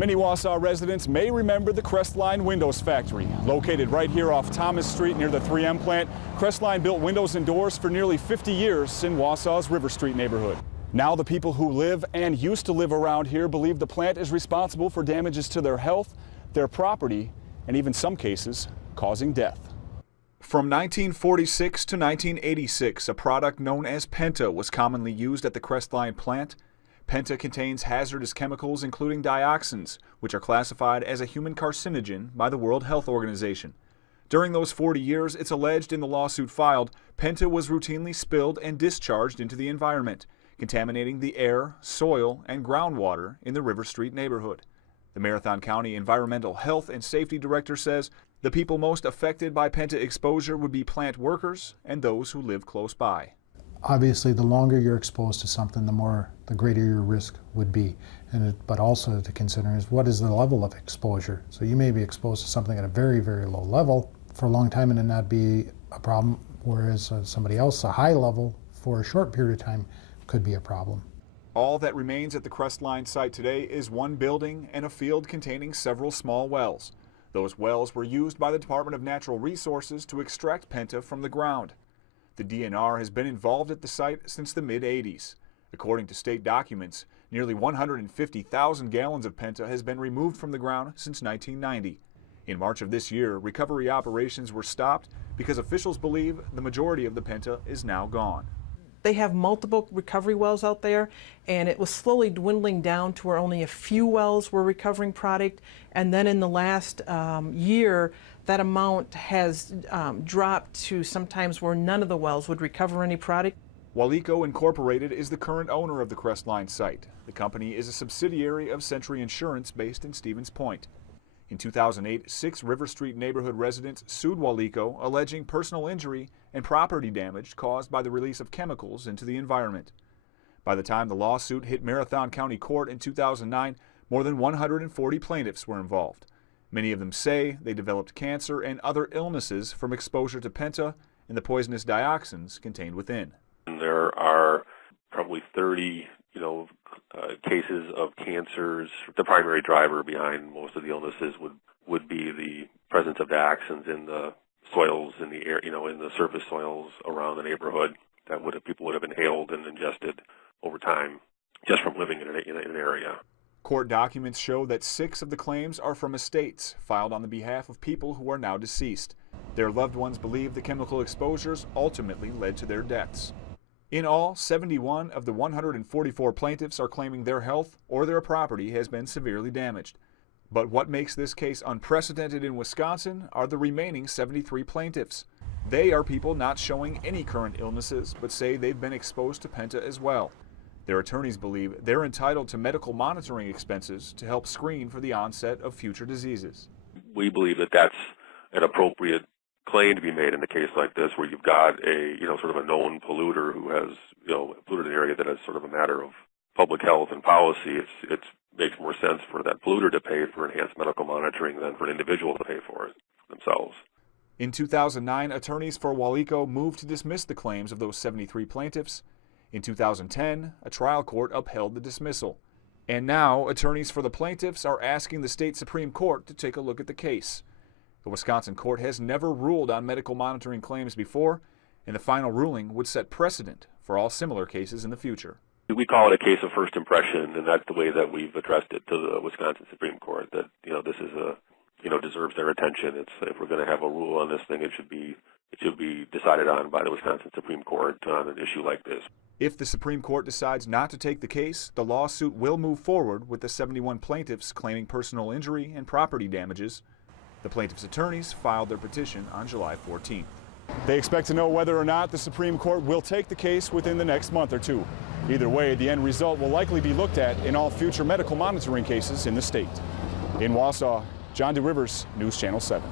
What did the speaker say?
Many Wausau residents may remember the Crestline Windows Factory. Located right here off Thomas Street near the 3M plant, Crestline built windows and doors for nearly 50 years in Wausau's River Street neighborhood. Now the people who live and used to live around here believe the plant is responsible for damages to their health, their property, and even some cases, causing death. From 1946 to 1986, a product known as Penta was commonly used at the Crestline plant. Penta contains hazardous chemicals including dioxins, which are classified as a human carcinogen by the World Health Organization. During those 40 years, it's alleged in the lawsuit filed, Penta was routinely spilled and discharged into the environment, contaminating the air, soil, and groundwater in the River Street neighborhood. The Marathon County Environmental Health and Safety Director says the people most affected by Penta exposure would be plant workers and those who live close by. Obviously, the longer you're exposed to something, the greater your risk would be. But also to consider is what is the level of exposure. So you may be exposed to something at a very, very low level for a long time and it not be a problem, whereas somebody else, a high level, for a short period of time could be a problem. All that remains at the Crestline site today is one building and a field containing several small wells. Those wells were used by the Department of Natural Resources to extract Penta from the ground. The DNR has been involved at the site since the mid-'80s. According to state documents, nearly 150,000 gallons of Penta has been removed from the ground since 1990. In March of this year, recovery operations were stopped because officials believe the majority of the Penta is now gone. They have multiple recovery wells out there, and it was slowly dwindling down to where only a few wells were recovering product. And then in the last year, that amount has dropped to sometimes where none of the wells would recover any product. Wausau Incorporated is the current owner of the Crestline site. The company is a subsidiary of Century Insurance based in Stevens Point. In 2008, 6 River Street neighborhood residents sued Wausau, alleging personal injury and property damage caused by the release of chemicals into the environment. By the time the lawsuit hit Marathon County Court in 2009, more than 140 plaintiffs were involved. Many of them say they developed cancer and other illnesses from exposure to Penta and the poisonous dioxins contained within. There are probably 30, cases of cancers. The primary driver behind most of the illnesses would be the presence of dioxins in the soils, in the air, in the surface soils around the neighborhood that people would have inhaled and ingested over time just from living in an area. Court documents show that 6 of the claims are from estates filed on the behalf of people who are now deceased. Their loved ones believe the chemical exposures ultimately led to their deaths. In all, 71 of the 144 plaintiffs are claiming their health or their property has been severely damaged. But what makes this case unprecedented in Wisconsin are the remaining 73 plaintiffs. They are people not showing any current illnesses, but say they've been exposed to Penta as well. Their attorneys believe they're entitled to medical monitoring expenses to help screen for the onset of future diseases. We believe that that's an appropriate claim to be made in a case like this, where you've got a sort of a known polluter who has polluted an area that is sort of a matter of public health and policy. It makes more sense for that polluter to pay for enhanced medical monitoring than for an individual to pay for it themselves. In 2009, attorneys for Wausau moved to dismiss the claims of those 73 plaintiffs. In 2010, a trial court upheld the dismissal. And now, attorneys for the plaintiffs are asking the state Supreme Court to take a look at the case. The Wisconsin court has never ruled on medical monitoring claims before, and the final ruling would set precedent for all similar cases in the future. We call it a case of first impression, and that's the way that we've addressed it to the Wisconsin Supreme Court, that this is deserves their attention. If we're going to have a rule on this thing, it should be decided on by the Wisconsin Supreme Court on an issue like this. If the Supreme Court decides not to take the case, the lawsuit will move forward with the 71 plaintiffs claiming personal injury and property damages. The plaintiffs' attorneys filed their petition on July 14th. They expect to know whether or not the Supreme Court will take the case within the next month or two. Either way, the end result will likely be looked at in all future medical monitoring cases in the state. In Wausau, John DesRivieres, News Channel 7.